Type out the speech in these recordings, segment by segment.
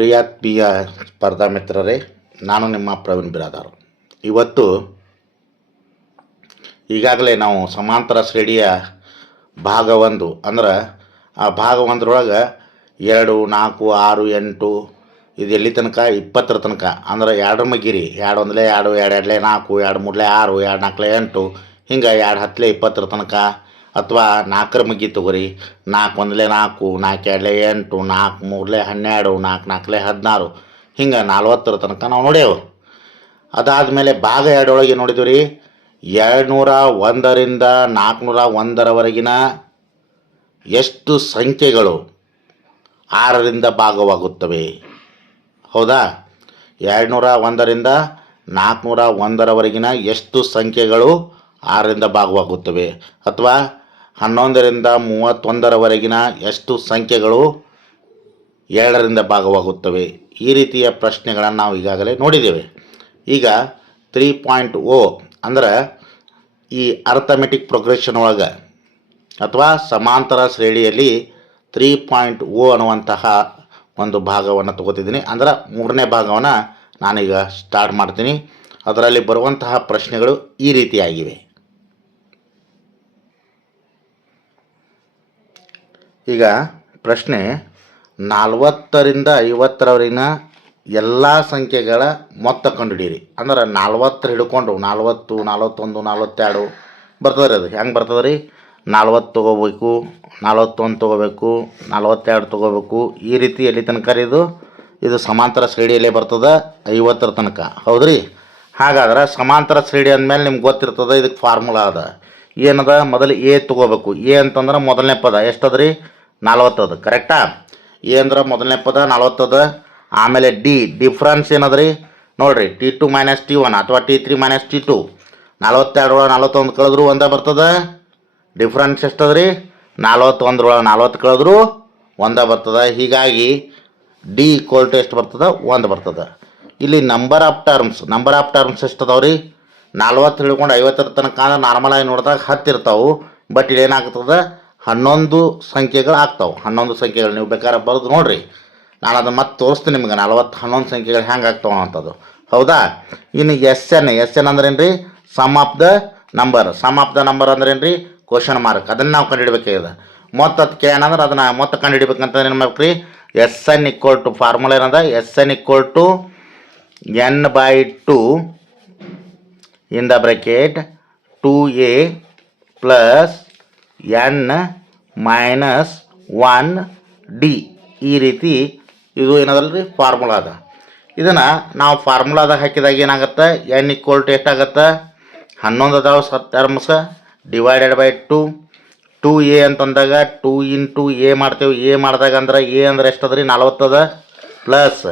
ಪ್ರಿಯಾತ್ಮೀಯ ಸ್ಪರ್ಧಾ ಮಿತ್ರರೇ, ನಾನು ನಿಮ್ಮ ಪ್ರವೀಣ್ ಬಿರಾದಾರ್. ಇವತ್ತು ಈಗಾಗಲೇ ನಾವು ಸಮಾಂತರ ಶ್ರೇಣಿಯ ಭಾಗ 1 ಅಂದ್ರೆ ಆ ಭಾಗ 1ರೊಳಗೆ 2, 4, 6, 8 ಇದು ಎಲ್ಲಿ ತನಕ 20ರ ತನಕ ಅಂದ್ರೆ 2 ಮಗಿರಿ 2 1 2 2 2 4 2 3 6 2 4 8 ಹಿಂಗೆ 2 10 20ರ ತನಕ, ಅಥವಾ 4ರ ಮಗ್ಗಿ ತಗೋರಿ 4 1 4 4 2 8 4 3 12 4 4 16 ಹಿಂಗೆ 40ರ ತನಕ ನಾವು ನೋಡೇವು. ಅದಾದಮೇಲೆ ಭಾಗ 2 ಒಳಗೆ ನೋಡಿದ್ವಿ ರೀ 201ರಿಂದ 401ರವರೆಗಿನ ಎಷ್ಟು ಸಂಖ್ಯೆಗಳು 6ರಿಂದ ಭಾಗವಾಗುತ್ತವೆ. ಹೌದಾ? 201ರಿಂದ 401ರವರೆಗಿನ ಎಷ್ಟು ಸಂಖ್ಯೆಗಳು 6ರಿಂದ ಭಾಗವಾಗುತ್ತವೆ, ಅಥವಾ 11ರಿಂದ 31ರವರೆಗಿನ ಎಷ್ಟು ಸಂಖ್ಯೆಗಳು 2ರಿಂದ ಭಾಗವಾಗುತ್ತವೆ. ಈ ರೀತಿಯ ಪ್ರಶ್ನೆಗಳನ್ನು ನಾವು ಈಗಾಗಲೇ ನೋಡಿದ್ದೇವೆ. ಈಗ 3.0 ಅಂದ್ರೆ ಈ ಅರ್ಥಮೆಟಿಕ್ ಪ್ರೋಗ್ರೆಷನ್ ಒಳಗೆ ಅಥವಾ ಸಮಾಂತರ ಶ್ರೇಣಿಯಲ್ಲಿ 3.0 ಅನ್ನುವಂತಹ ಒಂದು ಭಾಗವನ್ನು ತಗೋತಿದ್ದೀನಿ. ಅಂದ್ರೆ 3ನೇ ಭಾಗವನ್ನು ನಾನೀಗ ಸ್ಟಾರ್ಟ್ ಮಾಡ್ತೀನಿ. ಅದರಲ್ಲಿ ಬರುವಂತಹ ಪ್ರಶ್ನೆಗಳು ಈ ರೀತಿಯಾಗಿವೆ. ಈಗ ಪ್ರಶ್ನೆ 40ರಿಂದ 50ರವರೆಗಿನ ಎಲ್ಲ ಸಂಖ್ಯೆಗಳ ಮೊತ್ತ ಕಂಡುಹಿಡಿಯಿರಿ. ಅಂದ್ರೆ 40 ಹಿಡ್ಕೊಂಡು 40, 41, 42 ಬರ್ತದೆ ರೀ. ಅದು ಹೆಂಗೆ ಬರ್ತದೆ ರೀ? 40 ತೊಗೋಬೇಕು, 41 ತೊಗೋಬೇಕು, 42 ತೊಗೋಬೇಕು. ಈ ರೀತಿ ಎಲ್ಲಿ ತನಕ ರೀ ಇದು ಸಮಾಂತರ ಶ್ರೇಣಿಯಲ್ಲೇ ಬರ್ತದೆ 50ರ ತನಕ. ಹೌದ್ರಿ? ಹಾಗಾದ್ರೆ ಸಮಾಂತರ ಶ್ರೇಣಿ ಅಂದಮೇಲೆ ನಿಮ್ಗೆ ಗೊತ್ತಿರ್ತದೆ, ಇದಕ್ಕೆ ಫಾರ್ಮುಲಾ ಅದ. ಏನದ? ಮೊದಲು ಎ ತೊಗೋಬೇಕು. ಎ ಅಂತಂದ್ರೆ ಮೊದಲನೇ ಪದ ಎಷ್ಟದ ರೀ? 40 ಅದ. ಕರೆಕ್ಟಾ? ಎ ಅಂದ್ರೆ ಮೊದಲನೇ ಪದ 40 ಅದ. ಆಮೇಲೆ ಡಿ ಡಿಫ್ರೆನ್ಸ್ ಏನದ ರೀ? ನೋಡಿರಿ, T2 - T1 ಅಥವಾ T3 - T2. 42 41 ಕಳೆದ್ರು ಒಂದೇ ಬರ್ತದೆ. ಡಿಫ್ರೆನ್ಸ್ ಎಷ್ಟದ ರೀ? 41 40 ಕಳೆದ್ರು ಒಂದೇ ಬರ್ತದೆ. ಹೀಗಾಗಿ ಡಿ = ಎಷ್ಟು ಬರ್ತದೆ? 1 ಬರ್ತದೆ. ಇಲ್ಲಿ ನಂಬರ್ ಆಫ್ ಟರ್ಮ್ಸ್ ಎಷ್ಟದಾವ ರೀ? 40 ಹಿಡ್ಕೊಂಡು 50ರ ತನಕ ನಾರ್ಮಲಾಗಿ ನೋಡಿದಾಗ 10 ಇರ್ತಾವೆ. ಬಟ್ ಇಲ್ಲಿ ಏನಾಗ್ತದೆ? 11 ಸಂಖ್ಯೆಗಳು ಆಗ್ತಾವೆ. 11 ಸಂಖ್ಯೆಗಳು ನೀವು ಬೇಕಾದ್ರೆ ಬರೆದು ನೋಡಿರಿ. ನಾನು ಅದನ್ನು ಮತ್ತೆ ತೋರಿಸ್ತೀನಿ ನಿಮ್ಗೆ 11 ಸಂಖ್ಯೆಗಳು ಹೆಂಗೆ ಆಗ್ತಾವೆ ಅಂಥದ್ದು. ಹೌದಾ? ಇನ್ನು ಎಸ್ ಎನ್ ಅಂದ್ರೆ ಏನು ರೀ? ಸಮ್ ಆಫ್ ದ ನಂಬರ್ ಅಂದ್ರೆ ಏನು ರೀ? Question mark. ಅದನ್ನು ನಾವು ಕಂಡುಹಿಡಬೇಕಾಗಿದೆ. ಮೊತ್ತ ಅದಕ್ಕೆ ಏನಂದ್ರೆ ಅದನ್ನು ಮೊತ್ತ ಕಂಡುಹಿಡಿಬೇಕಂತ ಏನು ಮಾಡ್ಬೇಕು ರೀ? SN = ಫಾರ್ಮುಲಾ ಏನದ? SN = n/2 in the bracket 2a plus n minus 1d. ಈ ರೀತಿ ಇದು ಏನದಲ್ಲ ರೀ? ಫಾರ್ಮುಲಾ ಅದ. ಇದನ್ನು ನಾವು ಫಾರ್ಮುಲಾದಾಗ ಹಾಕಿದಾಗ ಏನಾಗುತ್ತೆ? n = ಎಷ್ಟಾಗತ್ತೆ? 11 ಅದಾವ ಟರ್ಮ್ಸ್ ಡಿವೈಡೆಡ್ ಬೈ 2. 2a ಅಂತಂದಾಗ 2 × a ಮಾಡ್ತೇವೆ. a ಮಾಡಿದಾಗ ಅಂದ್ರೆ a ಅಂದ್ರೆ ಎಷ್ಟದ ರೀ? 40 ಅದ. ಪ್ಲಸ್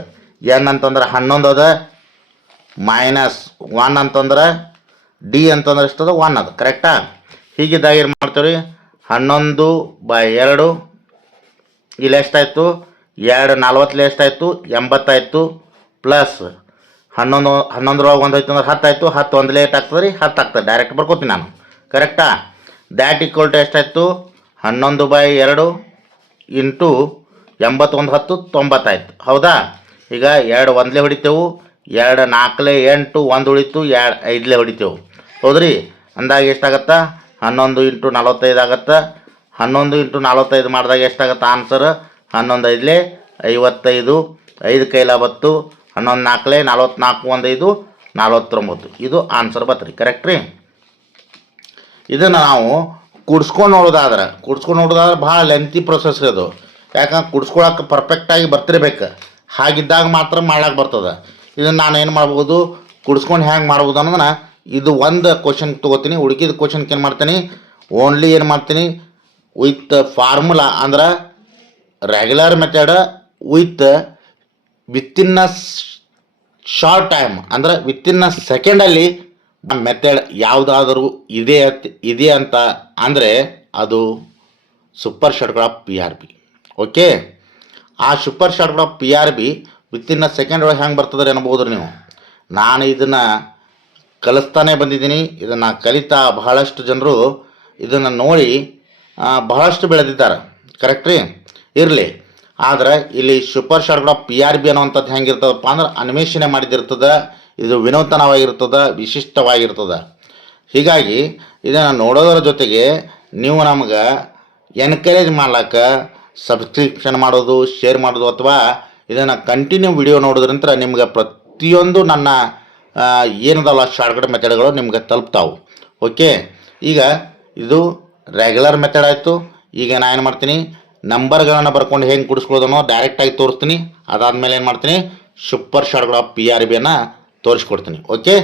n ಅಂತಂದ್ರೆ 11 ಅದ. ಮೈನಸ್ 1 ಅಂತಂದ್ರೆ ಡಿ ಅಂತಂದ್ರೆ ಎಷ್ಟದ? 1 ಅದ. ಕರೆಕ್ಟಾ? ಹೀಗಿದ್ದಾಗ ಏನು ಮಾಡ್ತೇವೆ ರೀ? 11/2 ಇಲ್ಲಿ ಎಷ್ಟಾಯಿತು? 2 40 ಎಷ್ಟಾಯಿತು? 80 ಆಯಿತು. ಪ್ಲಸ್ 11 1 ಆಯ್ತು ಅಂದ್ರೆ 10 ಆಯಿತು. 10 1 ಲೇಟ್ ಆಗ್ತದೆ ರೀ? 10 ಆಗ್ತದೆ. ಡೈರೆಕ್ಟ್ ಬರ್ಕೋತೀನಿ ನಾನು. ಕರೆಕ್ಟಾ? ದ್ಯಾಟ್ = ಎಷ್ಟಾಯಿತು? 11/2 ಇಂಟು 81 10 90 ಆಯಿತು. ಹೌದಾ? ಈಗ 2 1 ಹೊಡಿತೇವೆ, 2 4 8 1 ಉಳಿತು, 2 5 ಹೊಡಿತೇವೆ. ಹೌದ್ರಿ? ಅಂದಾಗ ಎಷ್ಟಾಗತ್ತೆ? 11 × 45 ಆಗತ್ತೆ. 11 × 45 ಮಾಡಿದಾಗ ಎಷ್ಟಾಗತ್ತೆ ಆನ್ಸರ್? 11 5 55, 5 ಕೈಲ 10, 11 4 44, 1 5 49. ಇದು ಆನ್ಸರ್ ಬತ್ರಿ. ಕರೆಕ್ಟ್ ರೀ? ಇದನ್ನು ನಾವು ಕುಡ್ಸ್ಕೊಂಡು ನೋಡೋದಾದ್ರೆ ಭಾಳ ಲೆಂತಿ ಪ್ರೊಸೆಸ್ ಅದು. ಯಾಕಂದ್ರೆ ಕುಡ್ಸ್ಕೊಳಕ್ಕೆ ಪರ್ಫೆಕ್ಟಾಗಿ ಬರ್ತಿರ್ಬೇಕು. ಹಾಗಿದ್ದಾಗ ಮಾತ್ರ ಮಾಡ್ಲಿಕ್ಕೆ ಬರ್ತದೆ. ಇದನ್ನು ನಾನು ಏನು ಮಾಡ್ಬೋದು? ಕುಡ್ಸ್ಕೊಂಡು ಹೆಂಗೆ ಮಾಡ್ಬೋದು ಅನ್ನೋದನ್ನ ಇದು ಒಂದು ಕ್ವಶನ್ ತೊಗೋತೀನಿ. ಉಳ್ಕಿದ ಕ್ವಶನ್ಗೆ ಏನು ಮಾಡ್ತೀನಿ? ಓನ್ಲಿ ಏನು ಮಾಡ್ತೀನಿ? ವಿತ್ ಫಾರ್ಮುಲಾ ಅಂದ್ರೆ regular method within a short time ಅಂದ್ರೆ ವಿತಿನ್ ಅ ಸೆಕೆಂಡಲ್ಲಿ ಮೆಥಡ್ ಯಾವುದಾದರೂ ಇದೆ ಅಂತ ಅಂದರೆ ಅದು super shortcut of PRB. Okay? ಆ super shortcut of PRB within a second ಒಳಗೆ ಹೆಂಗೆ ಬರ್ತದೆ ಅನ್ಬೋದು ನೀವು. ನಾನು ಇದನ್ನು ಕಲಿಸ್ತಾನೆ ಬಂದಿದ್ದೀನಿ. ಇದನ್ನು ಕಲಿತಾ ಬಹಳಷ್ಟು ಜನರು ಇದನ್ನು ನೋಡಿ ಬಹಳಷ್ಟು ಬೆಳೆದಿದ್ದಾರೆ. ಕರೆಕ್ಟ್ ರೀ? ಇರಲಿ. ಆದ್ರೆ ಇಲ್ಲಿ ಸೂಪರ್ ಶಾರ್ಟ್ಗಳ PRB ಅನ್ನುವಂಥದ್ದು ಹೆಂಗಿರ್ತದಪ್ಪ ಅಂದ್ರೆ ಅನ್ವೇಷಣೆ ಮಾಡಿದಿರ್ತದೆ. ಇದು ವಿನೂತನವಾಗಿರ್ತದೆ, ವಿಶಿಷ್ಟವಾಗಿರ್ತದೆ. ಹೀಗಾಗಿ ಇದನ್ನು ನೋಡೋದರ ಜೊತೆಗೆ ನೀವು ನಮ್ಗೆ ಎನ್ಕರೇಜ್ ಮಾಡ್ಲಿಕ್ಕೆ ಸಬ್ಸ್ಕ್ರಿಪ್ಷನ್ ಮಾಡೋದು, ಶೇರ್ ಮಾಡೋದು ಅಥವಾ ಇದನ್ನು ಕಂಟಿನ್ಯೂ ವಿಡಿಯೋ ನೋಡೋದ್ರಿಂದ ನಿಮ್ಗೆ ಪ್ರತಿಯೊಂದು ನನ್ನ ಏನದಲ್ಲ ಶಾರ್ಟ್ಕಟ್ ಮೆಥಡ್ಗಳು ನಿಮ್ಗೆ ತಲುಪ್ತಾವೆ. ಓಕೆ, ಈಗ ಇದು ರೆಗ್ಯುಲರ್ ಮೆಥಡ್ ಆಯಿತು. ಈಗ ನಾನು ಏನು ಮಾಡ್ತೀನಿ, ನಂಬರ್ಗಳನ್ನು ಬರ್ಕೊಂಡು ಹೆಂಗೆ ಕುಡಿಸ್ಕೊಳ್ಳೋದನ್ನೋ ಡೈರೆಕ್ಟಾಗಿ ತೋರಿಸ್ತೀನಿ. ಅದಾದಮೇಲೆ ಏನು ಮಾಡ್ತೀನಿ, ಸೂಪರ್ ಶಾರ್ಟ್ಗಳ PRBಯನ್ನು ತೋರಿಸ್ಕೊಡ್ತೀನಿ. ಓಕೆ,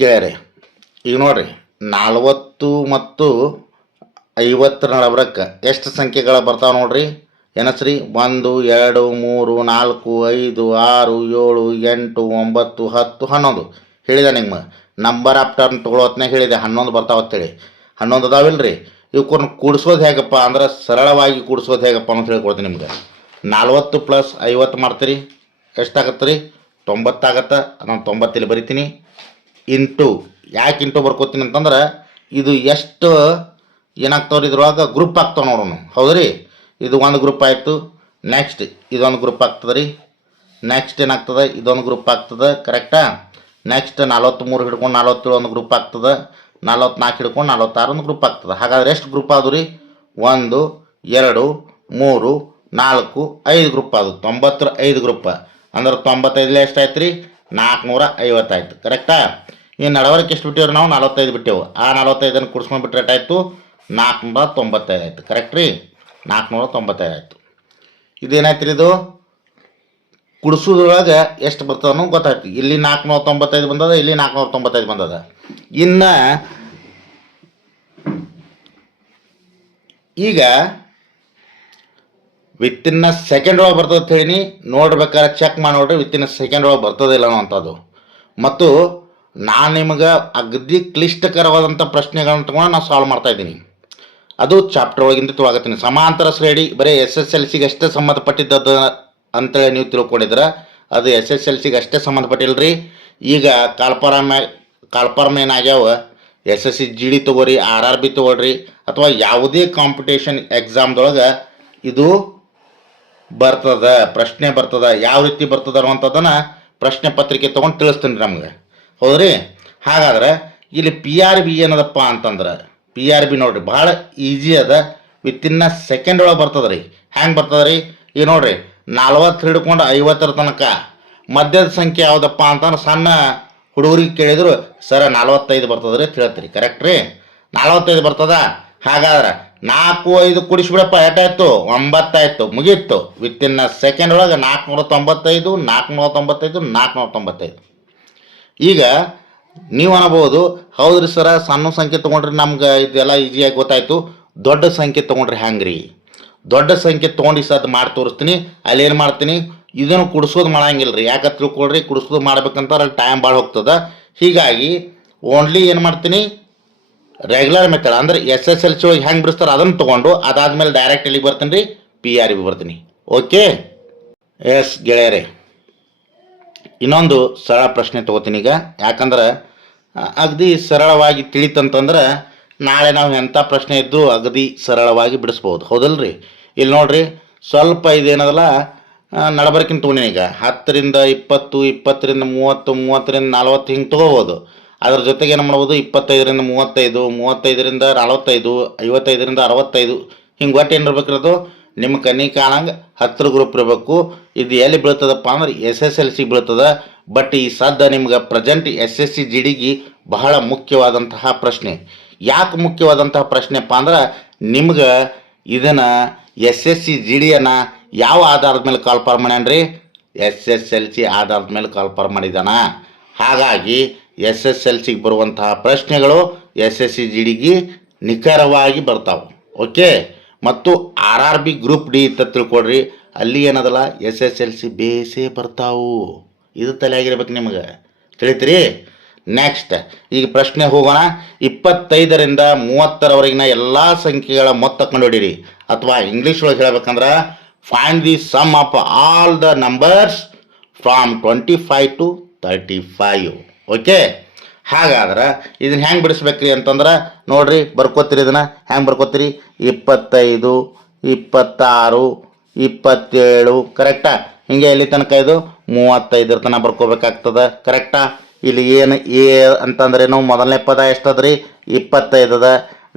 ಗೆಳೆಯರೆ, ಈಗ ನೋಡಿರಿ 40 ಮತ್ತು 50 ನಡಬರಕ್ಕೆ ಎಷ್ಟು ಸಂಖ್ಯೆಗಳು ಬರ್ತಾವೆ ನೋಡ್ರಿ. ಏನಸ್ರಿ, 1 2 3 4 5 6 7 8 9 10 11 ಹೇಳಿದೆ ನಿಮ್ಗೆ. ನಂಬರ್ ಆಫ್ ಟರ್ನ್ ತೊಗೊಳೋತ್ನಾಗ ಹೇಳಿದೆ 11 ಬರ್ತಾವೆ ಅಂತೇಳಿ. 11 ಅದಾವಿಲ್ರಿ. ಇವಕ್ಕನ್ನು ಕೂಡಿಸೋದು ಹೇಗಪ್ಪ ಅಂದ್ರೆ ಸರಳವಾಗಿ ಕೂಡಿಸೋದು ಹೇಗಪ್ಪ ಅಂತ ಹೇಳ್ಕೊಡ್ತೀನಿ ನಿಮ್ಗೆ. 40 + 50 ಮಾಡ್ತೀರಿ, ಎಷ್ಟಾಗತ್ತೆ ರೀ? 90 ಆಗತ್ತೆ. ನಾನು 90 ಇಲ್ಲಿ ಬರಿತೀನಿ. ಇಂಟು, ಯಾಕೆ ಇಂಟು ಬರ್ಕೋತೀನಿ ಅಂತಂದ್ರೆ ಇದು ಎಷ್ಟು ಏನಾಗ್ತಾವ್ರಿ, ಇದ್ರೊಳಗೆ ಗ್ರೂಪ್ ಆಗ್ತಾವೆ ನೋಡೋಣ. ಹೌದ್ರಿ, ಇದು ಒಂದು ಗ್ರೂಪ್ ಆಯಿತು. ನೆಕ್ಸ್ಟ್ ಇದೊಂದು ಗ್ರೂಪ್ ಆಗ್ತದೆ ರೀ. ನೆಕ್ಸ್ಟ್ ಏನಾಗ್ತದೆ, ಇದೊಂದು ಗ್ರೂಪ್ ಆಗ್ತದೆ. ಕರೆಕ್ಟಾ? ನೆಕ್ಸ್ಟ್ 43 ಹಿಡ್ಕೊಂಡು 47 ಒಂದು ಗ್ರೂಪ್ ಆಗ್ತದೆ. 44 ಹಿಡ್ಕೊಂಡು 46 ಒಂದು ಗ್ರೂಪ್ ಆಗ್ತದೆ. ಹಾಗಾದ್ರೆ ಎಷ್ಟು ಗ್ರೂಪ್ ಆದವು ರೀ? 1 2 3 4 5 ಗ್ರೂಪ್ ಆದವು. 95 ಗ್ರೂಪ್ ಅಂದ್ರೆ 95 ಎಷ್ಟಾಯ್ತು ರೀ? 450 ಆಯ್ತು. ಕರೆಕ್ಟಾ? ಈ ನಡವಳಿಕೆ ಎಷ್ಟು ಬಿಟ್ಟೇವ್ರಿ ನಾವು? 45 ಬಿಟ್ಟೆವು. ಆ 45 ಕುಡಿಸ್ಕೊಂಡು ಬಿಟ್ಟರೆ ಎಷ್ಟಾಯ್ತು? 495 ಆಯಿತು. ಕರೆಕ್ಟ್ ರೀ? 495 ಆಯಿತು. ಇದೇನಾಯ್ತು ರೀ, ಇದು ಕುಡಿಸೋದ್ರೊಳಗೆ ಎಷ್ಟು ಬರ್ತದೆ ಅನ್ನೋ ಗೊತ್ತಾಯ್ತು. ಇಲ್ಲಿ 495 ಬಂದದ, ಇಲ್ಲಿ 495 ಬಂದದ. ಇನ್ನು ಈಗ ವಿತಿನ್ ಸೆಕೆಂಡ್ ಒಳಗೆ ಬರ್ತದೆ ಅಂತ ಹೇಳಿ ನೋಡ್ಬೇಕಾದ್ರೆ ಚೆಕ್ ಮಾಡಿ ನೋಡ್ರಿ, ವಿತಿನ್ ಸೆಕೆಂಡ್ ಒಳಗೆ ಬರ್ತದಿಲ್ಲ ಅನ್ನೋವಂಥದ್ದು. ಮತ್ತು ನಾನು ನಿಮಗೆ ಅಗದಿ ಕ್ಲಿಷ್ಟಕರವಾದಂಥ ಪ್ರಶ್ನೆಗಳನ್ನ ತಗೊಂಡು ನಾನು ಸಾಲ್ವ್ ಮಾಡ್ತಾಯಿದ್ದೀನಿ. ಅದು ಚಾಪ್ಟರ್ ಒಳಗಿಂದ ತೊಳಗತ್ತೀನಿ. ಸಮಾಂತರ ಶ್ರೇಣಿ ಬರೀ SSLCಗೆ ಅಷ್ಟೇ ಸಂಬಂಧಪಟ್ಟಿದ್ದದ್ದು ಅಂತೇಳಿ ನೀವು ತಿಳ್ಕೊಂಡಿದ್ರೆ ಅದು SSLCಗೆ ಅಷ್ಟೇ ಸಂಬಂಧಪಟ್ಟಿಲ್ಲ ರೀ. ಈಗ ಕಾಲ್ಫಾರ್ಮ್ ಏನಾಗ್ಯಾವ, SSC GD ತೊಗೋರಿ, RRB ತೊಗೊಳ್ರಿ, ಅಥವಾ ಯಾವುದೇ ಕಾಂಪಿಟೇಷನ್ ಎಕ್ಸಾಮ್ದೊಳಗೆ ಇದು ಬರ್ತದೆ, ಪ್ರಶ್ನೆ ಬರ್ತದೆ. ಯಾವ ರೀತಿ ಬರ್ತದೆ ಅನ್ನುವಂಥದ್ದನ್ನು ಪ್ರಶ್ನೆ ಪತ್ರಿಕೆ ತೊಗೊಂಡು ತಿಳಿಸ್ತೀನಿ ನಮ್ಗೆ. ಹೌದ್ರಿ? ಹಾಗಾದ್ರೆ ಇಲ್ಲಿ PRB ಏನದಪ್ಪ ಅಂತಂದ್ರೆ, PRB ನೋಡ್ರಿ ಭಾಳ ಈಸಿ ಅದ, ವಿತಿನ್ ಸೆಕೆಂಡ್ ಒಳಗೆ ಬರ್ತದೆ ರೀ. ಹೆಂಗೆ ಬರ್ತದೆ ರೀ? ಈಗ ನೋಡ್ರಿ, 40 ಹಿಡ್ಕೊಂಡು 50 ತನಕ ಮಧ್ಯದ ಸಂಖ್ಯೆ ಯಾವುದಪ್ಪ ಅಂತಂದ್ರೆ ಸಣ್ಣ ಹುಡುಗರಿಗೆ ಕೇಳಿದ್ರು ಸರ್ 45 ಬರ್ತದೆ ರೀ ಅಂತ ಹೇಳ್ತೀರಿ. ಕರೆಕ್ಟ್ ರೀ? 45 ಬರ್ತದ. ಹಾಗಾದ್ರೆ 4 5 ಕುಡಿಸ್ಬಿಡಪ್ಪ, ಎಷ್ಟಾಯ್ತು? 9 ಆಯಿತು, ಮುಗೀತು. ವಿತಿನ್ ಸೆಕೆಂಡ್ ಒಳಗೆ 495 495 495. ಈಗ ನೀವು ಅನ್ಬೋದು, ಹೌದ್ರಿ ಸರ ಸಣ್ಣ ಸಂಖ್ಯೆ ತೊಗೊಂಡ್ರೆ ನಮ್ಗೆ ಇದೆಲ್ಲ ಈಸಿಯಾಗಿ ಗೊತ್ತಾಯ್ತು, ದೊಡ್ಡ ಸಂಖ್ಯೆ ತೊಗೊಂಡ್ರೆ ಹೆಂಗೆ ರೀ? ದೊಡ್ಡ ಸಂಖ್ಯೆ ತೊಗೊಂಡು ಸದ್ ಮಾಡಿ ತೋರಿಸ್ತೀನಿ. ಅಲ್ಲಿ ಏನು ಮಾಡ್ತೀನಿ, ಇದನ್ನು ಕುಡಿಸೋದು ಮಾಡಂಗಿಲ್ಲ ರೀ. ಯಾಕೆ ತಿಳ್ಕೊಳ್ರಿ, ಕುಡಿಸೋದು ಮಾಡ್ಬೇಕಂತ ಅಲ್ಲಿ ಟೈಮ್ ಭಾಳ ಹೋಗ್ತದೆ. ಹೀಗಾಗಿ ಓನ್ಲಿ ಏನು ಮಾಡ್ತೀನಿ, ರೆಗ್ಯುಲರ್ ಮೆಥಡ್ ಅಂದರೆ SSLC ಒಳಗೆ ಹೆಂಗೆ ಬಿಡಿಸ್ತಾರೆ ಅದನ್ನು ತೊಗೊಂಡು ಅದಾದಮೇಲೆ ಡೈರೆಕ್ಟ್ ಎಲ್ಲಿಗೆ ಬರ್ತೀನಿ ರೀ, PRB ಬರ್ತೀನಿ. ಓಕೆ ಎಸ್ ಗೆಳೆಯರೆ, ಇನ್ನೊಂದು ಸರಳ ಪ್ರಶ್ನೆ ತೊಗೋತೀನಿ ಈಗ. ಯಾಕಂದ್ರೆ ಅಗದಿ ಸರಳವಾಗಿ ತಿಳಿತಂತಂದ್ರೆ ನಾಳೆ ನಾವು ಎಂಥ ಪ್ರಶ್ನೆ ಇದ್ದರೂ ಅಗದಿ ಸರಳವಾಗಿ ಬಿಡಿಸ್ಬೋದು. ಹೌದಲ್ರಿ? ಇಲ್ಲಿ ನೋಡ್ರಿ, ಸ್ವಲ್ಪ ಇದೇನದಲ್ಲ ನಡಬರ್ಕಿನ ತೊಗೊಂಡಿನಿ. ಈಗ 10 ರಿಂದ 20, 20 ರಿಂದ 30, 30 ರಿಂದ 40 ಹಿಂಗೆ ತೊಗೋಬೋದು. ಅದ್ರ ಜೊತೆಗೆ ಏನು ಮಾಡ್ಬೋದು, 25 ರಿಂದ 35, 35 ರಿಂದ 45, 55 ರಿಂದ 65 ಹಿಂಗೆ ಒಟ್ಟು ಏನು ಇರ್ಬೇಕಿರೋದು, ನಿಮ್ಮ ಕಣ್ಣಿ ಕಾಣಂಗೆ 10 ಗ್ರೂಪ್ ಇರಬೇಕು. ಇದು ಎಲ್ಲಿ ಬೀಳ್ತದಪ್ಪ ಅಂದ್ರೆ SSLC ಬೀಳ್ತದೆ. ಬಟ್ ಈ ಸದ್ದ ನಿಮ್ಗೆ ಪ್ರೆಸೆಂಟ್ SSC GDಗೆ ಬಹಳ ಮುಖ್ಯವಾದಂತಹ ಪ್ರಶ್ನೆ. ಯಾಕೆ ಮುಖ್ಯವಾದಂತಹ ಪ್ರಶ್ನೆಪ್ಪ ಅಂದ್ರೆ ನಿಮ್ಗೆ ಇದನ್ನು SSC GDಯನ್ನು ಯಾವ ಆಧಾರದ ಮೇಲೆ ಕಾಲ್ಫಾರ್ಮ್ ಮಾಡ್ಯಾನ್ರಿ? SSLC ಆಧಾರದ ಮೇಲೆ ಕಾಲ್ಫಾರ್ಮ್ ಮಾಡಿದಾನ. ಹಾಗಾಗಿ SSLCಗೆ ಬರುವಂತಹ ಪ್ರಶ್ನೆಗಳು SSC GDಗೆ ನಿಖರವಾಗಿ ಬರ್ತಾವೆ. ಓಕೆ, ಮತ್ತು RRB ಗ್ರೂಪ್ D ಅಂತ ತಿಳ್ಕೊಡ್ರಿ, ಅಲ್ಲಿ ಏನದಲ್ಲ SSLC ಬೇಸೇ ಬರ್ತಾವು. ಇದು ತಲೆಯಾಗಿರ್ಬೇಕು ನಿಮಗೆ, ತಿಳಿತೀರಿ? ನೆಕ್ಸ್ಟ್ ಈಗ ಪ್ರಶ್ನೆ ಹೋಗೋಣ. 25 ರಿಂದ 30ರವರೆಗಿನ ಎಲ್ಲ ಸಂಖ್ಯೆಗಳ ಮೊತ್ತ ಕಂಡುಹಿಡಿಯಿರಿ. ಅಥವಾ ಇಂಗ್ಲೀಷ್ ಒಳಗೆ ಹೇಳ್ಬೇಕಂದ್ರೆ find the sum of all the numbers from 25 to 35. Okay, ಹಾಗಾದ್ರೆ ಇದನ್ನ ಹೆಂಗೆ ಬಿಡಿಸ್ಬೇಕ್ರಿ ಅಂತಂದ್ರೆ ನೋಡ್ರಿ, ಬರ್ಕೋತೀರಿ ಇದನ್ನ ಹೆಂಗೆ ಬರ್ಕೋತೀರಿ? 25, 26, 27 ಕರೆಕ್ಟಾ? ಹಿಂಗೆ ಎಲ್ಲಿ ತನಕ ಇದು 35 ತನಕ ಬರ್ಕೋಬೇಕಾಗ್ತದೆ ಕರೆಕ್ಟಾ? ಇಲ್ಲಿ ಏನು ಎ ಅಂತಂದ್ರೇನು? ಮೊದಲನೇ ಪದ ಎಷ್ಟದ ರೀ? 25 ಅದ.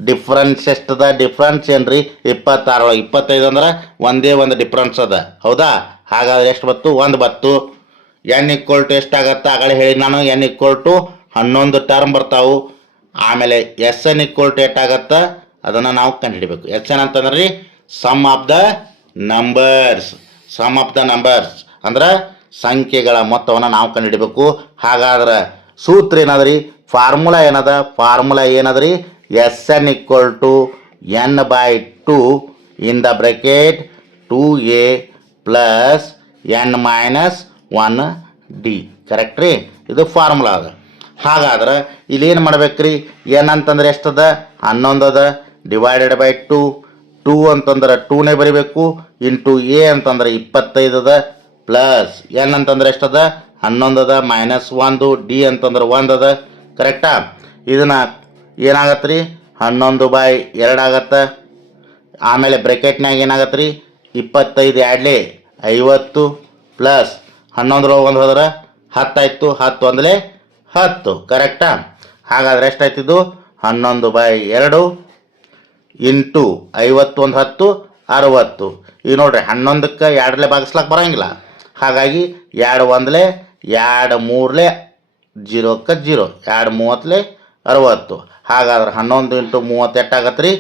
ಡಿಫ್ರೆನ್ಸ್ ಎಷ್ಟದ? ಡಿಫ್ರೆನ್ಸ್ ಏನು ರೀ? 26. 25 ಅಂದ್ರೆ ಒಂದೇ ಒಂದು ಡಿಫ್ರೆನ್ಸ್ ಅದ, ಹೌದಾ? ಹಾಗಾದ್ರೆ ಎಷ್ಟು ಬತ್ತು? 1 ಬತ್ತು. ಎನ್ ಈಕ್ವಲ್ ಟು ಎಷ್ಟಾಗತ್ತೆ? ಆಗಲೇ ಹೇಳಿ ನಾನು, ಎನ್ ಈಕ್ವಲ್ ಟು 11 ಟರ್ಮ್ ಬರ್ತಾವು. ಆಮೇಲೆ ಎಸ್ ಎನ್ ಈಕ್ವಲ್ ಟು ಎಷ್ಟಾಗತ್ತೆ ಅದನ್ನು ನಾವು ಕಂಡುಹಿಡಿಬೇಕು. ಎಸ್ ಎನ್ ಅಂತಂದ್ರೆ ರೀ sum of the numbers. Sum of the numbers ಅಂದ್ರೆ ಸಂಖ್ಯೆಗಳ ಮೊತ್ತವನ್ನು ನಾವು ಕಂಡುಹಿಡಬೇಕು. ಹಾಗಾದ್ರೆ ಸೂತ್ರ ಏನದ್ರಿ? ಫಾರ್ಮುಲಾ ಏನದ? ಫಾರ್ಮುಲಾ ಏನದ್ರಿ? S N equal to N by 2 in the bracket 2a plus N minus 1d. Correct ರೀ? ಇದು ಫಾರ್ಮುಲಾ ಅದ. ಹಾಗಾದ್ರೆ ಇಲ್ಲಿ ಏನು ಮಾಡ್ಬೇಕ್ರಿ? ಎನ್ ಅಂತಂದ್ರೆ ಎಷ್ಟದ? 11 ಅದ. Divided by 2. 2 ಅಂತಂದ್ರೆ 2ನೇ ಬರಿಬೇಕು. ಇಂಟು ಎ ಅಂತಂದ್ರೆ 25 ಅದ. ಪ್ಲಸ್ ಎನ್ ಅಂತಂದ್ರೆ ಎಷ್ಟದ? 11 ಅದ. ಮೈನಸ್ 1. ಡಿ ಅಂತಂದ್ರೆ 1 ಅದ. ಕರೆಕ್ಟಾ? ಇದನ್ನ ಏನಾಗತ್ತೆ ರೀ? 11/2 ಆಗತ್ತೆ. ಆಮೇಲೆ ಬ್ರ್ಯಾಕೆಟ್ನಾಗ ಏನಾಗತ್ತೆ ರೀ? 25 ಎರಡ್ಲೆ 50 ಪ್ಲಸ್ 11 1 ಹೋದ್ರೆ 10 ಆಯಿತು. 10 ಒಂದಲೇ 10. ಕರೆಕ್ಟಾ? ಹಾಗಾದ್ರೆ ಎಷ್ಟಾಯ್ತು ಇದು? 11/2 ಇಂಟು 50 1 10 60. ಈಗ ನೋಡ್ರಿ, 11ಕ್ಕೆ 2ಲೆ ಭಾಗಿಸ್ಲಾಕ ಬರೋಂಗಿಲ್ಲ. ಹಾಗಾಗಿ 2 1ಲೆ 2 3ಲೆ 0ಕ್ಕೆ 0, 2 30ಲೆ 60. ಹಾಗಾದ್ರೆ 11 ಇಂಟು 30 ಎಷ್ಟಾಗತ್ತೆ ರೀ?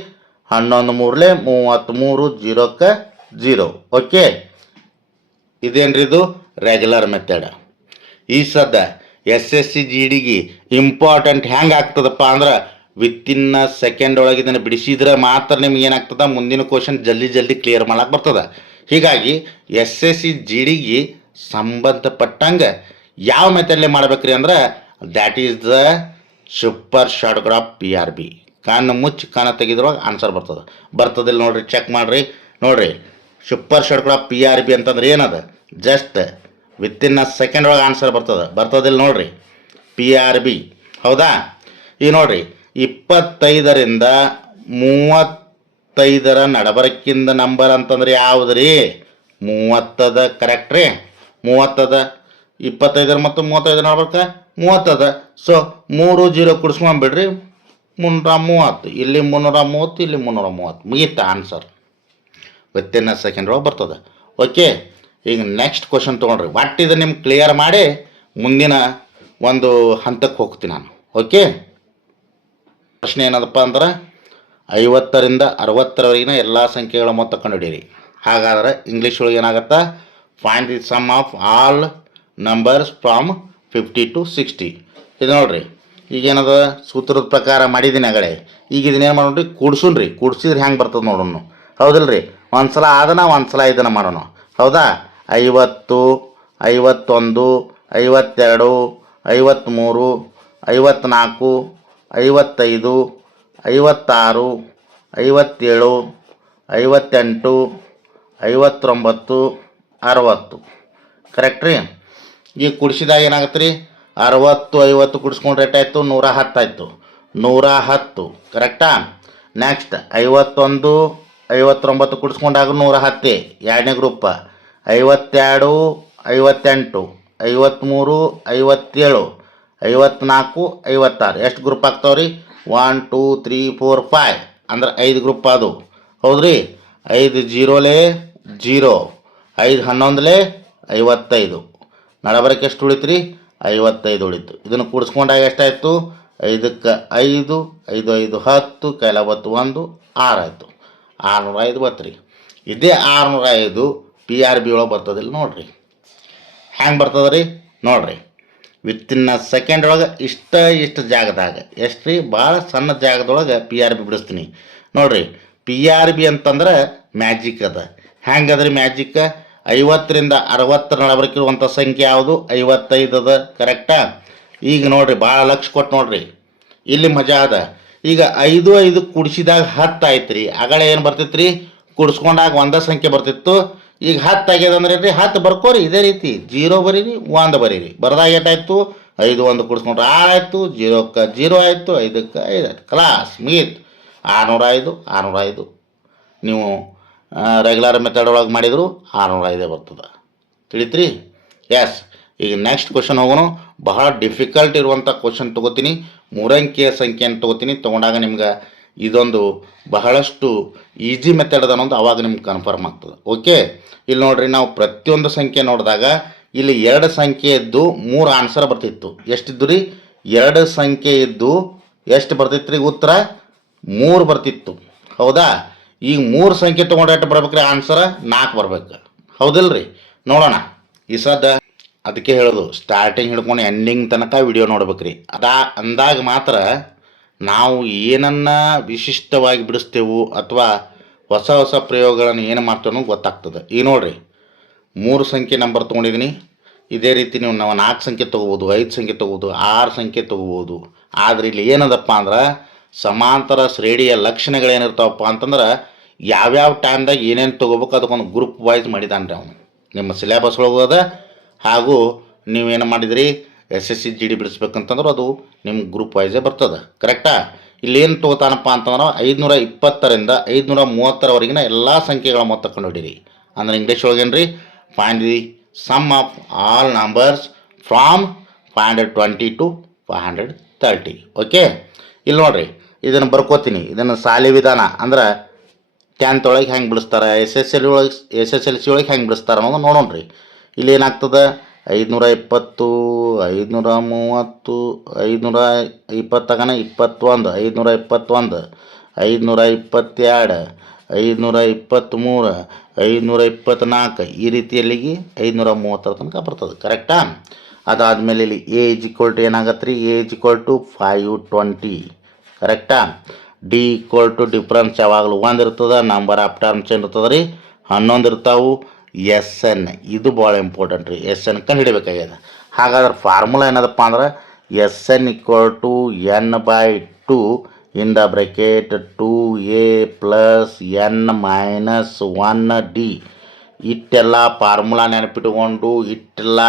11 3ಲೆ 33, 0ಕ್ಕೆ 0. ಓಕೆ, ಇದೇನ್ರಿ ಇದು ರೆಗ್ಯುಲರ್ ಮೆಥಡ್. ಈ ಸದ್ದ SSC GDಗೆ ಇಂಪಾರ್ಟೆಂಟ್ ಹೆಂಗೆ ಆಗ್ತದಪ್ಪ ಅಂದ್ರೆ ವಿತಿನ್ ಸೆಕೆಂಡ್ ಒಳಗೆ ಇದನ್ನು ಬಿಡಿಸಿದ್ರೆ ಮಾತ್ರ ನಿಮ್ಗೆ ಏನಾಗ್ತದೆ? ಮುಂದಿನ ಕ್ವಶನ್ ಜಲ್ದಿ ಕ್ಲಿಯರ್ ಮಾಡಕ್ಕೆ ಬರ್ತದೆ. ಹೀಗಾಗಿ SSC GDಗೆ ಸಂಬಂಧಪಟ್ಟಂಗೆ ಯಾವ ಮೆಥಡ್ಲೆ ಮಾಡ್ಬೇಕ್ರಿ ಅಂದ್ರೆ that is the super shortcut of PRB. ಕಣ್ಣು ಮುಚ್ಚಿ ಕಣ್ಣು ತೆಗೆದ್ರೊಳಗೆ ಆನ್ಸರ್ ಬರ್ತದಿಲ್ಲ ನೋಡ್ರಿ, ಚೆಕ್ ಮಾಡಿರಿ. ನೋಡ್ರಿ, ಸೂಪರ್ ಶಾರ್ಟ್ಕಟ್ ಆಫ್ PRB ಅಂತಂದ್ರೆ ಏನದ? ಜಸ್ಟ್ ವಿತಿನ್ ಸೆಕೆಂಡ್ ಒಳಗೆ ಆನ್ಸರ್ ಬರ್ತದಿಲ್ಲ ನೋಡ್ರಿ, PRB. ಹೌದಾ? ಈಗ ನೋಡ್ರಿ, 25ರಿಂದ 35ರ ನಡಬರಕ್ಕಿಂದ ನಂಬರ್ ಅಂತಂದ್ರೆ ಯಾವ್ದು ರೀ? 30 ಅದ. ಕರೆಕ್ಟ್ ರೀ? 30 ಅದ. 25 ಮತ್ತು 35 ನಡಬರ್ಕ 30 ಅದ. ಸೊ 3 0 ಕುಡಿಸ್ಕೊಂಡ್ಬಿಡ್ರಿ, 330. ಇಲ್ಲಿ 330, ಇಲ್ಲಿ 330. ಮುಗೀತ ಆನ್ಸರ್. ವಿತಿನ್ ಸೆಕೆಂಡ್ ಒಳಗೆ ಬರ್ತದೆ. ಓಕೆ, ಈಗ ನೆಕ್ಸ್ಟ್ ಕ್ವಶನ್ ತೊಗೊಂಡ್ರಿ. ಒಟ್ಟು ಇದು ನಿಮ್ಗೆ ಕ್ಲಿಯರ್ ಮಾಡಿ ಮುಂದಿನ ಒಂದು ಹಂತಕ್ಕೆ ಹೋಗ್ತೀನಿ ನಾನು. ಓಕೆ, ಪ್ರಶ್ನೆ ಏನದಪ್ಪ ಅಂದ್ರೆ 50ರಿಂದ 60ರವರೆಗಿನ ಎಲ್ಲ ಸಂಖ್ಯೆಗಳ ಮೊತ್ತ ಕಂಡುಹಿಡಿಯಿರಿ. ಹಾಗಾದ್ರೆ ಇಂಗ್ಲೀಷ್ ಒಳಗೆ ಏನಾಗುತ್ತಾ? Find the sum of all numbers from 50 to 60. ಇದು ನೋಡ್ರಿ, ಈಗೇನದ ಸೂತ್ರದ ಪ್ರಕಾರ ಮಾಡಿದ್ದೀನಿ ಆಗಡೆ. ಈಗ ಇದನ್ನೇನು ಮಾಡೋಣ್ರಿ? ಕೂಡ್ಸುನ್ರಿ. ಕೂಡ್ಸಿದ್ರೆ ಹೆಂಗೆ ಬರ್ತದೆ ನೋಡೋಣ, ಹೌದಿಲ್ಲ ರೀ? ಒಂದು ಸಲ ಅದನ್ನು ಒಂದು ಸಲ ಇದನ್ನು ಮಾಡೋಣ, ಹೌದಾ? 50, 51, 52, 53, 54, 55, 56, 57, 58, 59, 60. ಕರೆಕ್ಟ್ ರೀ? ಈಗ ಕುಡಿಸಿದಾಗ ಏನಾಗುತ್ತೆ ರೀ? 60 50 ಕುಡಿಸ್ಕೊಂಡ್ರೆ ಎಷ್ಟಾಯಿತು? 110 ಆಯಿತು. 110. ಕರೆಕ್ಟಾ? ನೆಕ್ಸ್ಟ್ 51 59 ಕುಡಿಸ್ಕೊಂಡಾಗ 110, ಎರಡನೇ ಗ್ರೂಪ. 52 58 53 57 54 56 ಎಷ್ಟು ಗ್ರೂಪ್ ಆಗ್ತಾವ್ರಿ? 1 2 3 4 5 ಅಂದ್ರೆ 5 ಗ್ರೂಪ್ ಅದು, ಹೌದ್ರಿ? 5 0ಲೆ 0, 5 11ಲೆ 55. ನಡಬರಕ್ಕೆ ಎಷ್ಟು ಉಳಿತು ರೀ? 55 ಉಳಿತು. ಇದನ್ನು ಕೂಡಿಸ್ಕೊಂಡಾಗ ಎಷ್ಟಾಯಿತು? 5ಕ್ಕೆ 5, 5 5 10, ಕೈಲ 1 6 ಆಯಿತು. 605 ಬತ್ತು ರೀ. ಇದೇ 605 PRB ಒಳಗೆ ಬರ್ತದಿಲ್ಲ ನೋಡ್ರಿ. ಹ್ಯಾಂಗೆ ಬರ್ತದೆ ರೀ? ನೋಡ್ರಿ, ವಿತಿನ್ ಸೆಕೆಂಡ್ ಒಳಗೆ ಇಷ್ಟು ಜಾಗದಾಗ ಎಷ್ಟು ರೀ? ಭಾಳ ಸಣ್ಣ ಜಾಗದೊಳಗೆ PRB ಬಿಡಿಸ್ತೀನಿ ನೋಡ್ರಿ. PRB ಅಂತಂದ್ರೆ ಮ್ಯಾಜಿಕ್ ಅದ. ಹೆಂಗದ್ರಿ ಮ್ಯಾಜಿಕ್? 50ರಿಂದ 60 ನಡಬರ್ಕಿರುವಂಥ ಸಂಖ್ಯೆ ಯಾವುದು? 55 ಅದ. ಕರೆಕ್ಟಾ? ಈಗ ನೋಡ್ರಿ, ಭಾಳ ಲಕ್ಷ ಕೊಟ್ಟು ನೋಡ್ರಿ, ಇಲ್ಲಿ ಮಜಾ ಅದ. ಈಗ 5 5 ಕುಡಿಸಿದಾಗ 10 ಆಯ್ತು ರೀ. ಆಗಲೇ ಏನು ಬರ್ತಿತ್ತು ರೀ? ಕುಡಿಸ್ಕೊಂಡಾಗ ಒಂದೇ ಸಂಖ್ಯೆ ಬರ್ತಿತ್ತು. ಈಗ 10 ಆಗ್ಯದ ಅಂದ್ರೆ ರೀ 10 ಬರ್ಕೋರಿ. ಇದೇ ರೀತಿ 0 ಬರೀರಿ, 1 ಬರೀರಿ. ಬರ್ದಾಗ ಏಟಾಯ್ತು? 5 1 ಕೂಡಿಸ್ಕೊಂಡ್ರೆ 6 ಆಯಿತು, 0ಕ್ಕೆ 0 ಆಯಿತು, 5ಕ್ಕೆ 5 ಆಯಿತು. ಕ್ಲಾಸ್ ಮುಗೀತು. 605 605 ನೀವು ರೆಗ್ಯುಲರ್ ಮೆಥಡ್ ಒಳಗೆ ಮಾಡಿದ್ರು 605 ಬರ್ತದೆ. ತಿಳಿತ್ರಿ? ಎಸ್. ಈಗ ನೆಕ್ಸ್ಟ್ ಕ್ವಶನ್ ಹೋಗೋಣ. ಬಹಳ ಡಿಫಿಕಲ್ಟ್ ಇರುವಂಥ ಕ್ವಶನ್ ತೊಗೋತೀನಿ. 3 ಅಂಕಿಯ ಸಂಖ್ಯೆಯನ್ನು ತೊಗೋತೀನಿ. ತೊಗೊಂಡಾಗ ನಿಮ್ಗೆ ಇದೊಂದು ಬಹಳಷ್ಟು ಈಸಿ ಮೆಥಡ್ ಅದ ಅನ್ನೋದು ಅವಾಗ ನಿಮ್ಗೆ ಕನ್ಫರ್ಮ್ ಆಗ್ತದೆ. ಓಕೆ, ಇಲ್ಲಿ ನೋಡ್ರಿ, ನಾವು ಪ್ರತಿಯೊಂದು ಸಂಖ್ಯೆ ನೋಡಿದಾಗ ಇಲ್ಲಿ 2 ಸಂಖ್ಯೆ ಇದ್ದು 3 ಆನ್ಸರ್ ಬರ್ತಿತ್ತು. ಎಷ್ಟಿದ್ದು ರೀ? 2 ಸಂಖ್ಯೆ ಇದ್ದು ಎಷ್ಟು ಬರ್ತಿತ್ತು ರೀ? ಉತ್ತರ 3 ಬರ್ತಿತ್ತು. ಹೌದಾ? ಈಗ 3 ಸಂಖ್ಯೆ ತೊಗೊಂಡು ಎಷ್ಟು ಬರ್ಬೇಕ್ರಿ? ಆನ್ಸರ್ 4 ಬರ್ಬೇಕು. ಹೌದಿಲ್ರಿ? ನೋಡೋಣ ಈ ಸದ್ದ. ಅದಕ್ಕೆ ಹೇಳೋದು, ಸ್ಟಾರ್ಟಿಂಗ್ ಹಿಡ್ಕೊಂಡು ಎಂಡಿಂಗ್ ತನಕ ವಿಡಿಯೋ ನೋಡ್ಬೇಕ್ರಿ. ಅಂದಾಗ ಮಾತ್ರ ನಾವು ಏನನ್ನ ವಿಶಿಷ್ಟವಾಗಿ ಬಿಡಿಸ್ತೇವೆ ಅಥವಾ ಹೊಸ ಹೊಸ ಪ್ರಯೋಗಗಳನ್ನು ಏನು ಮಾಡ್ತೇವೆ ಗೊತ್ತಾಗ್ತದೆ. ಈಗ ನೋಡ್ರಿ, 3 ಸಂಖ್ಯೆ ನಂಬರ್ ತೊಗೊಂಡಿದ್ದೀನಿ. ಇದೇ ರೀತಿ ನಾವು 4 ಸಂಖ್ಯೆ ತೊಗೋಬೋದು, 5 ಸಂಖ್ಯೆ ತೊಗೋಬೋದು, 6 ಸಂಖ್ಯೆ ತೊಗೋಬೋದು. ಆದರೆ ಇಲ್ಲಿ ಏನದಪ್ಪ ಅಂದ್ರೆ ಸಮಾಂತರ ಶ್ರೇಣಿಯ ಲಕ್ಷಣಗಳೇನಿರ್ತಾವಪ್ಪ ಅಂತಂದ್ರೆ ಯಾವ್ಯಾವ ಟೈಮ್ದಾಗ ಏನೇನು ತೊಗೋಬೇಕು ಅದಕ್ಕೊಂದು ಗ್ರೂಪ್ ವೈಸ್ ಮಾಡಿದಾನೆ ರೀ ಅವನು. ನಿಮ್ಮ ಸಿಲೆಬಸ್ ಒಳಗೋದ ಹಾಗೂ ನೀವೇನು ಮಾಡಿದ್ರಿ SSC GD ಬಿಡಿಸ್ಬೇಕಂತಂದ್ರೆ ಅದು ನಿಮ್ಮ ಗ್ರೂಪ್ ವೈಸೇ ಬರ್ತದೆ. ಕರೆಕ್ಟಾ? ಇಲ್ಲಿ ಏನು ತೊಗೋತಾನಪ್ಪ ಅಂತಂದ್ರೆ 520ರಿಂದ 530ರವರೆಗಿನ ಎಲ್ಲ ಸಂಖ್ಯೆಗಳ ಮೊತ್ತ ಕಂಡುಹಿಡಿಯಿರಿ. ಅಂದ್ರೆ ಇಂಗ್ಲೀಷ್ ಒಳಗೇನು ರೀ? Find the sum of all numbers from 520 to 530. Okay, ಇಲ್ಲಿ ನೋಡ್ರಿ, ಇದನ್ನು ಬರ್ಕೋತೀನಿ. ಇದನ್ನು ಸಾಲಿ ವಿಧಾನ ಅಂದ್ರೆ 10th ಒಳಗೆ ಹೆಂಗೆ ಬಿಡಿಸ್ತಾರೆ, SSLC ಒಳಗೆ ಹೆಂಗೆ ಬಿಡಿಸ್ತಾರೆ ಅನ್ನೋದು ನೋಡೋಣ್ರಿ. ಇಲ್ಲಿ ಏನಾಗ್ತದೆ? 520, 530, 520 21, 521, 522, 523, 524 ಈ ರೀತಿಯಲ್ಲಿಗೆ 530 ತನಕ ಬರ್ತದೆ. ಕರೆಕ್ಟಾ? ಅದಾದಮೇಲೆ ಇಲ್ಲಿ A = ಏನಾಗತ್ತೆ ರೀ? A = 520. ಕರೆಕ್ಟಾ? D = ಡಿಫ್ರೆನ್ಸ್ ಯಾವಾಗಲೂ 1 ಇರ್ತದೆ. ನಂಬರ್ ಆಫ್ ಟರ್ಮ್ಸ್ ಏನಿರ್ತದೆ ರೀ? 11 ಇರ್ತಾವೆ. SN ಇದು ಭಾಳ ಇಂಪಾರ್ಟೆಂಟ್ ರೀ. SN ಕಂಡುಹಿಡಬೇಕಾಗ್ಯದ. ಹಾಗಾದ್ರೆ ಫಾರ್ಮುಲಾ ಏನದಪ್ಪ ಅಂದ್ರೆ SN = n/2 in the bracket 2a + n - 1d. ಇಟ್ಟೆಲ್ಲ formula ನೆನಪಿಟ್ಕೊಂಡು ಇಟ್ಟೆಲ್ಲ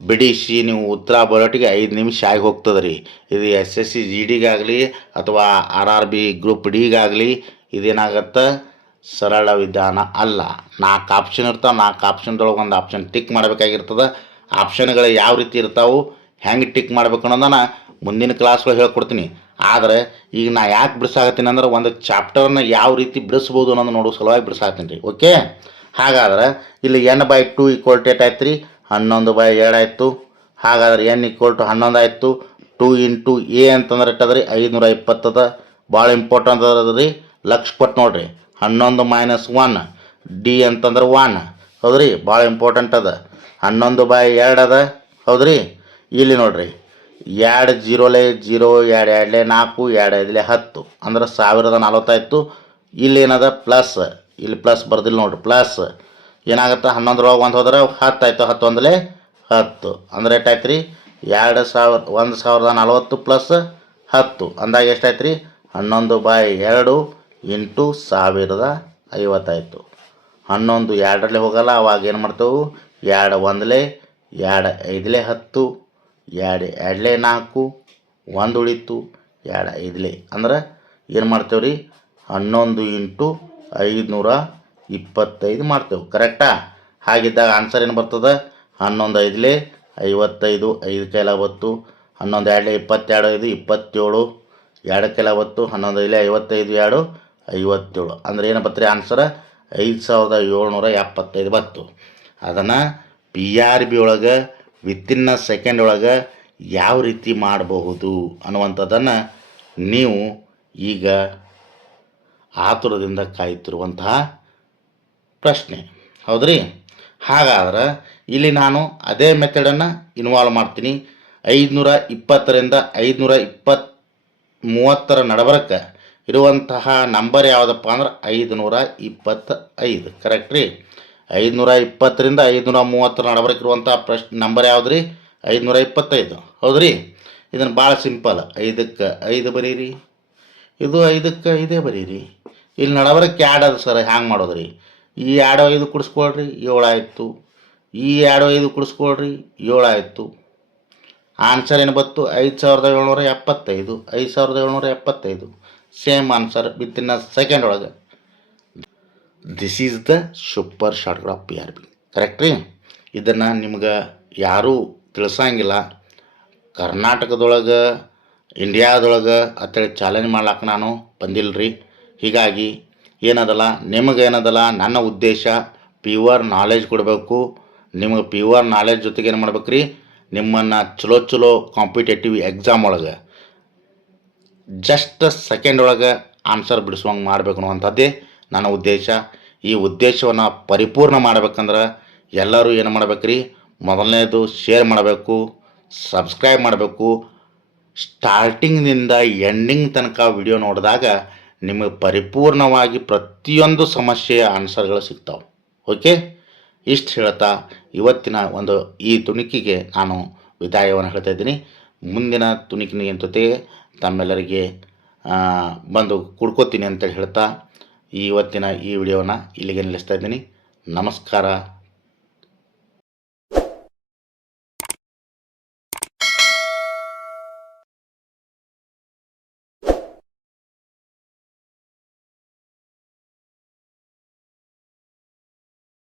ಬಿಡಿಸಿ ನೀವು ಉತ್ತರ ಬರೋಟಿಗೆ 5 ನಿಮಿಷ ಆಗಿ ಹೋಗ್ತದೆ ರೀ. ಇದು SSC GDಗಾಗಲಿ ಅಥವಾ RRB ಗ್ರೂಪ್ Dಗಾಗಲಿ ಇದೇನಾಗತ್ತೆ? ಸರಳ ವಿಧಾನ ಅಲ್ಲ. 4 ಆಪ್ಷನ್ ಇರ್ತಾವೆ. 4 ಆಪ್ಷನ್ದೊಳಗೆ ಒಂದು ಆಪ್ಷನ್ ಟಿಕ್ ಮಾಡಬೇಕಾಗಿರ್ತದೆ. ಆಪ್ಷನ್ಗಳು ಯಾವ ರೀತಿ ಇರ್ತಾವೆ, ಹೆಂಗೆ ಟಿಕ್ ಮಾಡ್ಬೇಕು ಅನ್ನೋದನ್ನು ಮುಂದಿನ ಕ್ಲಾಸ್ಗಳು ಹೇಳ್ಕೊಡ್ತೀನಿ. ಆದರೆ ಈಗ ನಾ ಯಾಕೆ ಬಿಡಿಸಾಕತ್ತೀನಿ ಅಂದ್ರೆ ಒಂದು ಚಾಪ್ಟರ್ನ ಯಾವ ರೀತಿ ಬಿಡಿಸ್ಬೋದು ಅನ್ನೋದು ನೋಡೋ ಸಲುವಾಗಿ ಬಿಡಿಸಾಕತ್ತೀನಿ ರೀ. ಓಕೆ, ಹಾಗಾದ್ರೆ ಇಲ್ಲಿ n/2 = ಏಟಾಯ್ತು ರೀ? 11/2 ಆಯಿತು. ಹಾಗಾದ್ರೆ n = 11 ಆಯಿತು. 2 × A ಅಂತಂದ್ರೆ ಎಟ್ಟದ ರೀ? 520 ಅದ. ಭಾಳ ಇಂಪಾರ್ಟೆಂಟ್ ಅದ ರೀ. ಲಕ್ಷ ಕೊಟ್ಟು ನೋಡ್ರಿ. 11 - 1 D ಅಂತಂದ್ರೆ 1. ಹೌದ್ರಿ? ಭಾಳ ಇಂಪಾರ್ಟೆಂಟ್ ಅದ. 11/2 ಅದ. ಹೌದ್ರಿ? ಇಲ್ಲಿ ನೋಡ್ರಿ, 2 0 0 2 2 4 2 5 10 ಅಂದ್ರೆ 1040 ಆಯಿತು. ಇಲ್ಲಿ ಏನದ? ಪ್ಲಸ್. ಇಲ್ಲಿ ಪ್ಲಸ್ ಬರ್ದಿಲ್ಲ ನೋಡ್ರಿ. ಪ್ಲಸ್ ಏನಾಗುತ್ತೆ? 11ರೊಳಗೆ 1 ಹೋದ್ರೆ 10 ಆಯಿತು. 10 1 10 ಅಂದ್ರೆ ಎಷ್ಟಾಯ್ತು ರೀ? 1040 ಪ್ಲಸ್ 10 ಅಂದಾಗ ಎಷ್ಟಾಯ್ತು ರೀ? 11/2 ಇಂಟು 1050 ಆಯಿತು. 11 2ರಲ್ಲಿ ಹೋಗಲ್ಲ. ಅವಾಗ ಏನು ಮಾಡ್ತೇವೆ? 2 1 2 5 10 2 2 4 1 ಉಳಿತು. 2 5 ಅಂದ್ರೆ ಏನು ಮಾಡ್ತೇವೆ ರೀ? 11 × 525 ಮಾಡ್ತೇವೆ. ಕರೆಕ್ಟಾ? ಹಾಗಿದ್ದಾಗ ಆನ್ಸರ್ ಏನು ಬರ್ತದೆ? 11 5 55, 5 ಕೈಲ 10, 11 2 22 5 27, 2 ಕೈಲ 10, 11 5 55 2 57 ಅಂದ್ರೆ ಏನು ಬರ್ತದೆ ಆನ್ಸರ್? 5775 ಬತ್ತು. ಅದನ್ನು PRB ಒಳಗೆ ವಿತಿನ್ ಸೆಕೆಂಡ್ ಒಳಗೆ ಯಾವ ರೀತಿ ಮಾಡಬಹುದು ಅನ್ನುವಂಥದ್ದನ್ನು ನೀವು ಈಗ ಆತುರದಿಂದ ಕಾಯುತ್ತಿರುವಂತಹ ಪ್ರಶ್ನೆ. ಹೌದ್ರಿ? ಹಾಗಾದ್ರೆ ಇಲ್ಲಿ ನಾನು ಅದೇ ಮೆಥಡನ್ನು ಇನ್ವಾಲ್ವ್ ಮಾಡ್ತೀನಿ. 520ರಿಂದ 530ರ ನಡಬರಕ್ಕೆ ಇರುವಂತಹ ನಂಬರ್ ಯಾವುದಪ್ಪ ಅಂದ್ರೆ 525. ಕರೆಕ್ಟ್ ರೀ? 520ರಿಂದ 530ರ ನಡಬರಕ್ಕೆ ಇರುವಂತಹ ನಂಬರ್ ಯಾವ್ದು ರೀ? 525. ಹೌದ್ರಿ? ಇದನ್ನು ಭಾಳ ಸಿಂಪಲ್. 5ಕ್ಕೆ 5 ಬರೀರಿ. ಇದು 5ಕ್ಕೆ 5 ಬರೀರಿ. ಇಲ್ಲಿ ನಡಬರಕ್ಕೆ ಎರಡು ಅದು ಸರ್. ಹ್ಯಾಂಗೆ ಮಾಡೋದು ರೀ? ಈ 2 5 ಕುಡಿಸ್ಕೊಳ್ರಿ, 7 ಆಯಿತು. ಈ 2 5 ಕುಡಿಸ್ಕೊಳ್ರಿ, 7 ಆಯಿತು. ಆನ್ಸರ್ ಏನು ಬಂತು 5775 5775 same answer within a second ಒಳಗೆ. This is the super shortcut of PRB. Correct ರೀ. ಇದನ್ನು ನಿಮ್ಗೆ ಯಾರೂ ತಿಳಿಸಂಗಿಲ್ಲ. ಕರ್ನಾಟಕದೊಳಗೆ ಇಂಡಿಯಾದೊಳಗೆ ಅಂತೇಳಿ ಚಾಲೆಂಜ್ ಮಾಡ್ಲಾಕ ನಾನು ಬಂದಿಲ್ಲ ರೀ. ಹೀಗಾಗಿ ಏನದಲ್ಲ ನಿಮಗೇನದಲ್ಲ ನನ್ನ ಉದ್ದೇಶ ಪ್ಯೂವರ್ ನಾಲೆಜ್ ಕೊಡಬೇಕು. ನಿಮಗೆ ಪ್ಯೂವರ್ ನಾಲೆಜ್ ಜೊತೆಗೆ ಏನು ಮಾಡ್ಬೇಕು ರೀ, ನಿಮ್ಮನ್ನು ಚಲೋ ಕಾಂಪಿಟೇಟಿವ್ ಎಕ್ಸಾಮ್ ಒಳಗೆ ಜಸ್ಟ್ ಸೆಕೆಂಡ್ ಒಳಗೆ ಆನ್ಸರ್ ಬಿಡಿಸುವಂಗೆ ಮಾಡಬೇಕು ಅನ್ನುವಂಥದ್ದೇ ನನ್ನ ಉದ್ದೇಶ. ಈ ಉದ್ದೇಶವನ್ನು ಪರಿಪೂರ್ಣ ಮಾಡ್ಬೇಕಂದ್ರೆ ಎಲ್ಲರೂ ಏನು ಮಾಡ್ಬೇಕು ರೀ, ಮೊದಲನೇದು ಶೇರ್ ಮಾಡಬೇಕು, ಸಬ್ಸ್ಕ್ರೈಬ್ ಮಾಡಬೇಕು. ಸ್ಟಾರ್ಟಿಂಗ್ನಿಂದ ಎಂಡಿಂಗ್ ತನಕ ವಿಡಿಯೋ ನೋಡಿದಾಗ ನಿಮಗೆ ಪರಿಪೂರ್ಣವಾಗಿ ಪ್ರತಿಯೊಂದು ಸಮಸ್ಯೆಯ ಆನ್ಸರ್ಗಳು ಸಿಗ್ತಾವೆ. ಓಕೆ, ಇಷ್ಟು ಹೇಳ್ತಾ ಇವತ್ತಿನ ಒಂದು ಈ ತುಣುಕಿಗೆ ನಾನು ವಿದಾಯವನ್ನು ಹೇಳ್ತಾ ಇದ್ದೀನಿ. ಮುಂದಿನ ತುಣುಕಿನ ಜೊತೆಗೆ ತಮ್ಮೆಲ್ಲರಿಗೆ ಬಂದು ಕುಡ್ಕೋತೀನಿ ಅಂತೇಳಿ ಹೇಳ್ತಾ ಇವತ್ತಿನ ಈ ವಿಡಿಯೋನ ಇಲ್ಲಿಗೆ ನಿಲ್ಲಿಸ್ತಾ ಇದ್ದೀನಿ. ನಮಸ್ಕಾರ.